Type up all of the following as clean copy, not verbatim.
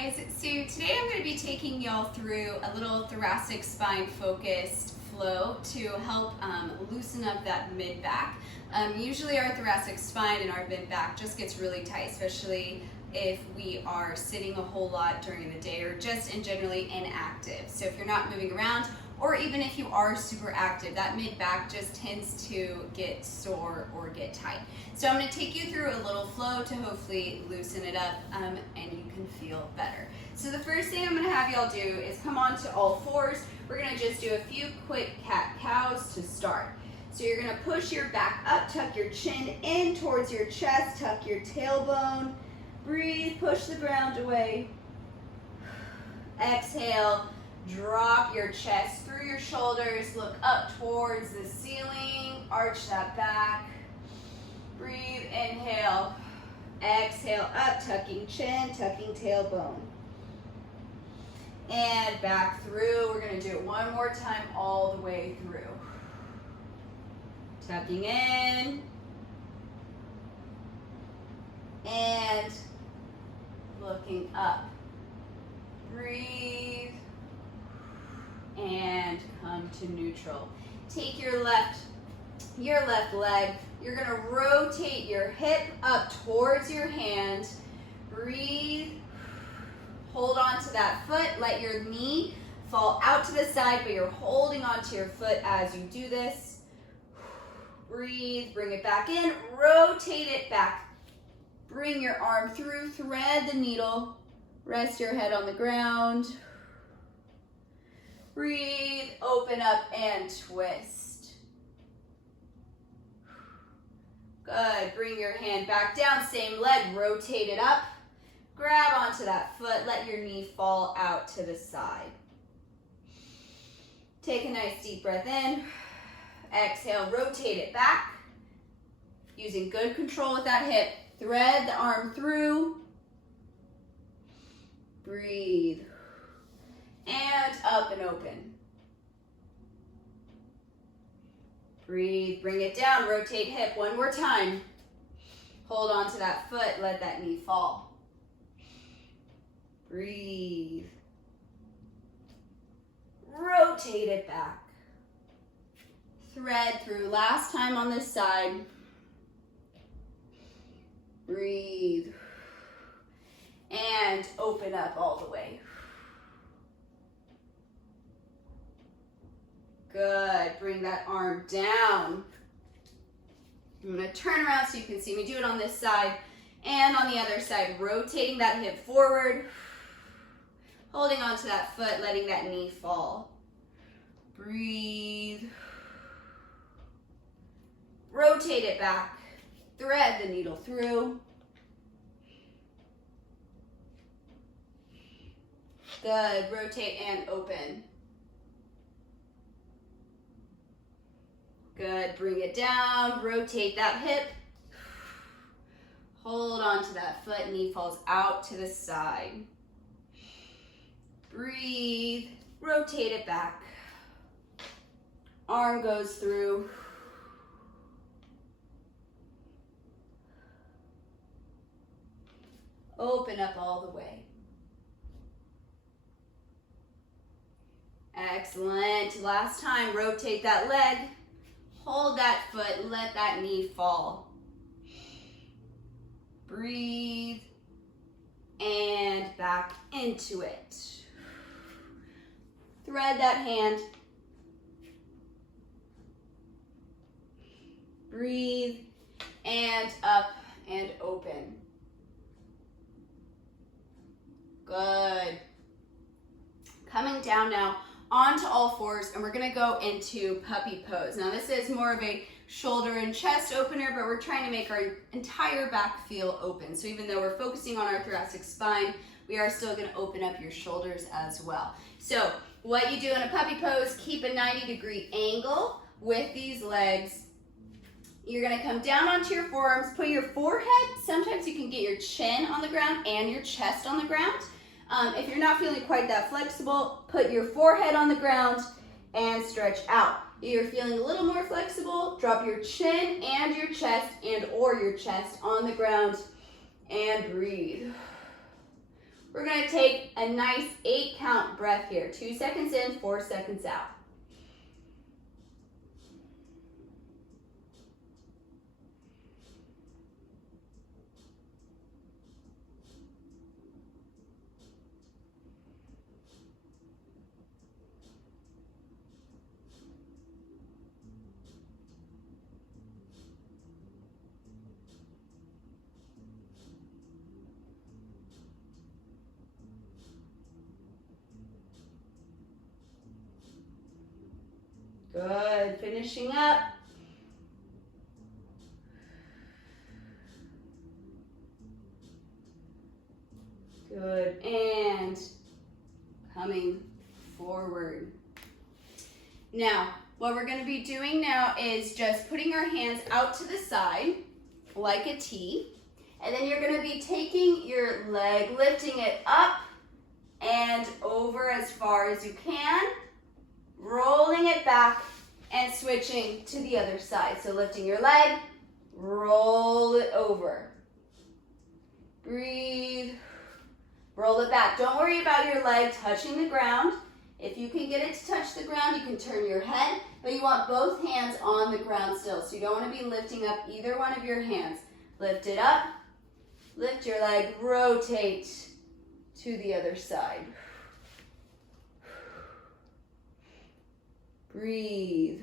guys, so today I'm going to be taking y'all through a little thoracic spine focused flow to help loosen up that mid back. Usually our thoracic spine and our mid back just gets really tight, especially if we are sitting a whole lot during the day or just generally inactive. So if you're not moving around, or even if you are super active, that mid back just tends to get sore or get tight. So I'm going to take you through a little flow to hopefully loosen it up and you can feel better. So the first thing I'm going to have y'all do is come on to all fours. We're going to just do a few quick cat-cows to start. So you're going to push your back up, tuck your chin in towards your chest, tuck your tailbone, breathe, push the ground away. Exhale. Drop your chest through your shoulders, look up towards the ceiling, arch that back. Breathe, inhale, exhale up, tucking chin, tucking tailbone. And back through. We're going to do it one more time all the way through. Tucking in. And looking up. Breathe. And come to neutral. Take your left leg. You're going to rotate your hip up towards your hand. Breathe. Hold on to that foot. Let your knee fall out to the side, but you're holding onto your foot as you do this. Breathe. Bring it back in. Rotate it back. Bring your arm through. Thread the needle. Rest your head on the ground. Breathe, open up and twist. Good, bring your hand back down, same leg, rotate it up. Grab onto that foot, let your knee fall out to the side. Take a nice deep breath in. Exhale, rotate it back. Using good control with that hip. Thread the arm through. Breathe. And up and open. Breathe, bring it down, rotate hip one more time. Hold on to that foot, let that knee fall. Breathe. Rotate it back. Thread through, last time on this side. Breathe. And open up all the way. Good, bring that arm down. I'm going to turn around so you can see me do it on this side and on the other side, rotating that hip forward, holding onto that foot, letting that knee fall. Breathe. Rotate it back, thread the needle through. Good, rotate and open. Good, bring it down, rotate that hip. Hold on to that foot, knee falls out to the side. Breathe, rotate it back. Arm goes through. Open up all the way. Excellent, last time, rotate that leg. Hold that foot, let that knee fall. Breathe, and back into it. Thread that hand. Breathe, and up and open. Good. Coming down now. Onto all fours, and we're going to go into puppy pose. Now this is more of a shoulder and chest opener, but we're trying to make our entire back feel open. So even though we're focusing on our thoracic spine, we are still going to open up your shoulders as well. So what you do in a puppy pose, keep a 90-degree angle with these legs. You're going to come down onto your forearms, put your forehead, sometimes you can get your chin on the ground and your chest on the ground. If you're not feeling quite that flexible, put your forehead on the ground and stretch out. If you're feeling a little more flexible, drop your chin and your chest or your chest on the ground and breathe. We're going to take a nice 8 count breath here. 2 seconds in, 4 seconds out. Good, finishing up. Good, and coming forward. Now, what we're going to be doing now is just putting our hands out to the side like a T, and then you're going to be taking your leg, lifting it up and over as far as you can, rolling it back and switching to the other side. So lifting your leg, roll it over. Breathe, roll it back. Don't worry about your leg touching the ground. If you can get it to touch the ground, you can turn your head, but you want both hands on the ground still. So you don't want to be lifting up either one of your hands. Lift it up, lift your leg, rotate to the other side. Breathe.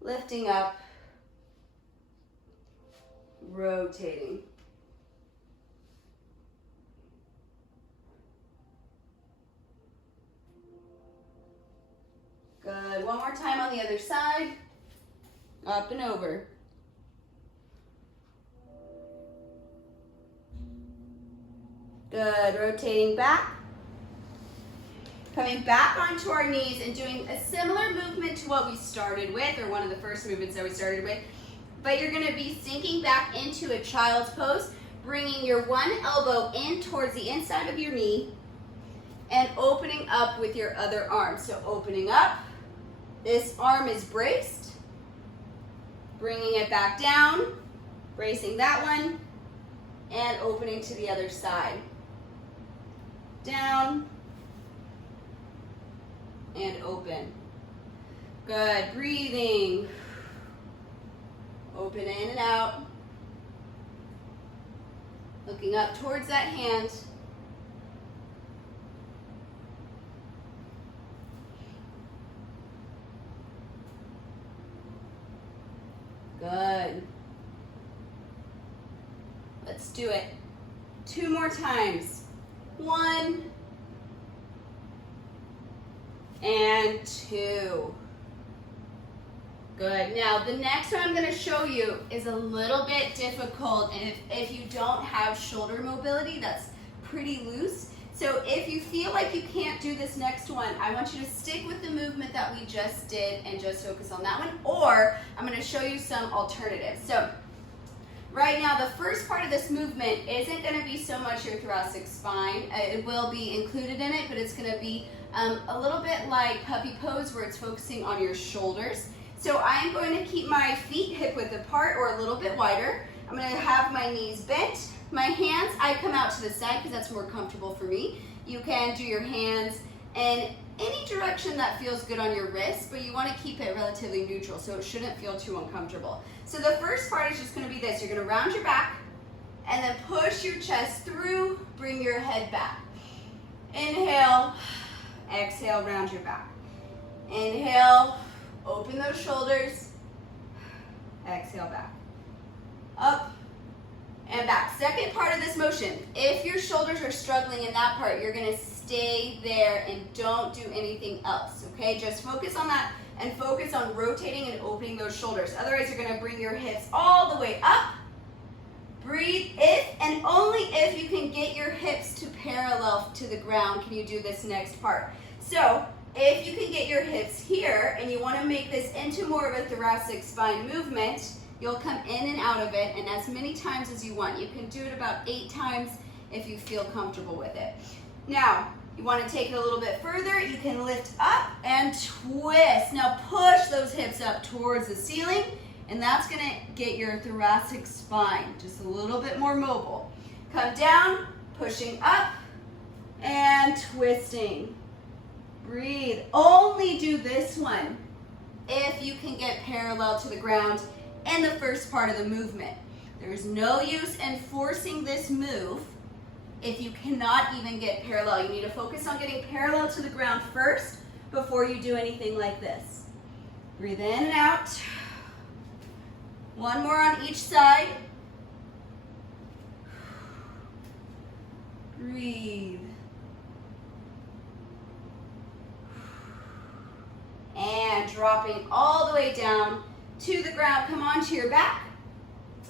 Lifting up, rotating. Good. One more time on the other side. Up and over. Good. Rotating back. Coming back onto our knees and doing a similar movement to what we started with, or one of the first movements that we started with, but you're going to be sinking back into a child's pose, bringing your one elbow in towards the inside of your knee and opening up with your other arm. So opening up, this arm is braced, bringing it back down, bracing that one, and opening to the other side. Down, and open. Good, breathing. Open in and out. Looking up towards that hand. Good. Let's do it 2 more times. 1 and 2. Good. Now the next one I'm going to show you is a little bit difficult, and if you don't have shoulder mobility, that's pretty loose. So if you feel like you can't do this next one, I want you to stick with the movement that we just did and just focus on that one, or I'm going to show you some alternatives. So right now, the first part of this movement isn't going to be so much your thoracic spine. It will be included in it, but it's going to be a little bit like puppy pose, where it's focusing on your shoulders. So I am going to keep my feet hip width apart or a little bit wider. I'm going to have my knees bent. My hands, I come out to the side because that's more comfortable for me. You can do your hands in any direction that feels good on your wrist, but you want to keep it relatively neutral so it shouldn't feel too uncomfortable. So the first part is just going to be this. You're going to round your back and then push your chest through, bring your head back. Inhale, exhale, round your back. Inhale, open those shoulders, exhale back. Up and back. Second part of this motion, if your shoulders are struggling in that part, you're going to stay there and don't do anything else, okay? Just focus on that and focus on rotating and opening those shoulders. Otherwise, you're going to bring your hips all the way up. Breathe. If and only if you can get your hips to parallel to the ground can you do this next part. So if you can get your hips here and you want to make this into more of a thoracic spine movement, you'll come in and out of it, and as many times as you want. You can do it about 8 times if you feel comfortable with it. Now, you want to take it a little bit further. You can lift up and twist. Now push those hips up towards the ceiling, and that's going to get your thoracic spine just a little bit more mobile. Come down, Pushing up and twisting. Breathe. Only do this one if you can get parallel to the ground in the first part of the movement. There's no use in forcing this move if you cannot even get parallel. You need to focus on getting parallel to the ground first before you do anything like this. Breathe in and out. One more on each side. Breathe. And dropping all the way down to the ground. Come onto your back.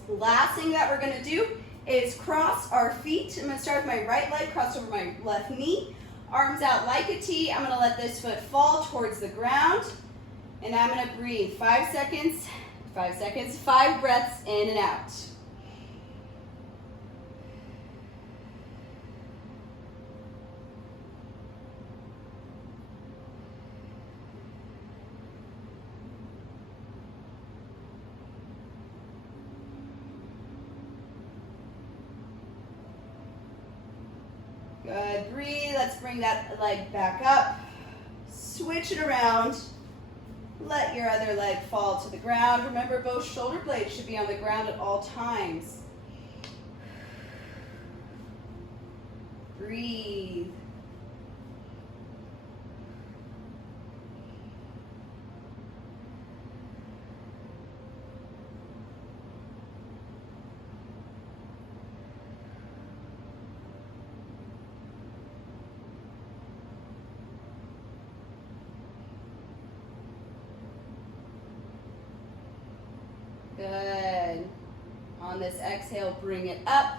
Last thing that we're going to do is cross our feet. I'm going to start with my right leg, cross over my left knee. Arms out like a T. I'm going to let this foot fall towards the ground. And I'm going to breathe 5 seconds, 5 seconds, 5 breaths in and out. Good, breathe. Let's bring that leg back up. Switch it around. Let your other leg fall to the ground. Remember, both shoulder blades should be on the ground at all times. Breathe. Good. On this exhale, bring it up.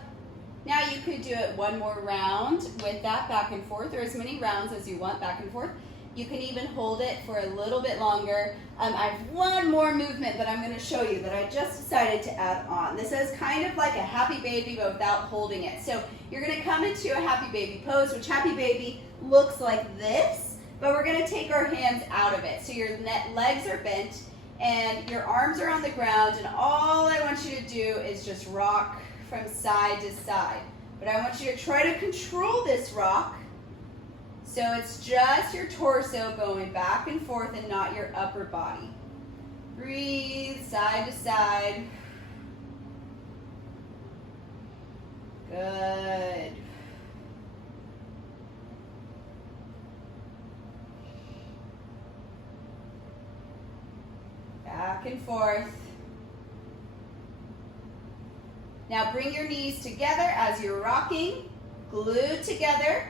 Now you could do it one more round with that back and forth, or as many rounds as you want back and forth. You can even hold it for a little bit longer. I have one more movement that I'm going to show you that I just decided to add on. This is kind of like a happy baby, but without holding it. So you're going to come into a happy baby pose, which happy baby looks like this, but we're going to take our hands out of it. So your legs are bent and your arms are on the ground, and all I want you to do is just rock from side to side. But I want you to try to control this rock so it's just your torso going back and forth and not your upper body. Breathe side to side. Good. Back and forth. Now bring your knees together as you're rocking, glued together,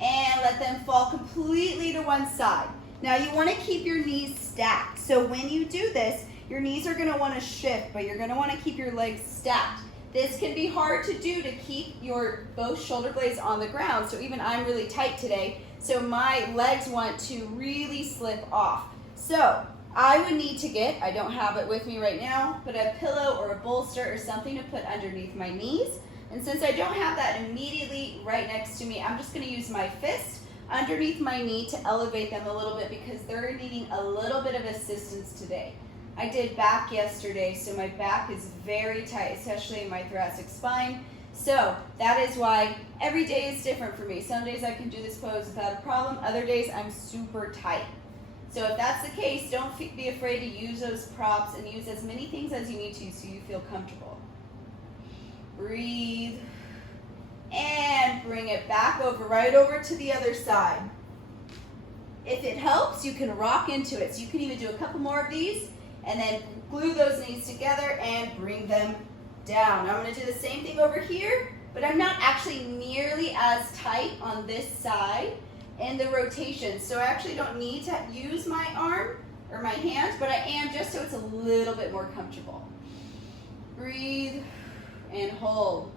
and let them fall completely to one side. Now you want to keep your knees stacked. So when you do this, your knees are going to want to shift, but you're going to want to keep your legs stacked. This can be hard to do to keep your both shoulder blades on the ground. So even I'm really tight today, so my legs want to really slip off. So I would need to get, I don't have it with me right now, but a pillow or a bolster or something to put underneath my knees. And since I don't have that immediately right next to me, I'm just going to use my fist underneath my knee to elevate them a little bit because they're needing a little bit of assistance today. I did back yesterday, so my back is very tight, especially in my thoracic spine. So that is why every day is different for me. Some days I can do this pose without a problem. Other days I'm super tight. So if that's the case, don't be afraid to use those props and use as many things as you need to so you feel comfortable. Breathe. And bring it back over, right over to the other side. If it helps, you can rock into it. So you can even do a couple more of these and then glue those knees together and bring them down. Now I'm going to do the same thing over here, but I'm not actually nearly as tight on this side in the rotation. So I actually don't need to use my arm or my hands, but I am just so it's a little bit more comfortable. Breathe and hold.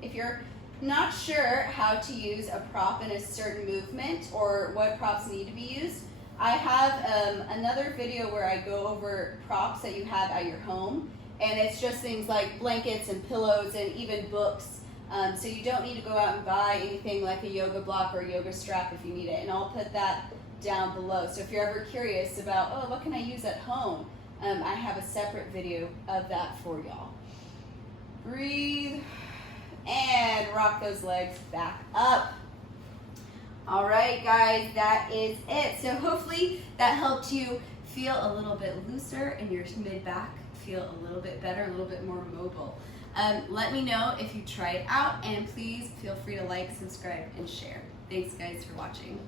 If you're not sure how to use a prop in a certain movement or what props need to be used, I have another video where I go over props that you have at your home, and it's just things like blankets and pillows and even books. So you don't need to go out and buy anything like a yoga block or a yoga strap if you need it, and I'll put that down below. So if you're ever curious about, oh, what can I use at home? I have a separate video of that for y'all. Breathe and rock those legs back up. All right, guys, that is it. So hopefully that helped you feel a little bit looser in your mid-back, feel a little bit better, a little bit more mobile. Let me know if you try it out, and please feel free to like, subscribe, and share. Thanks, guys, for watching.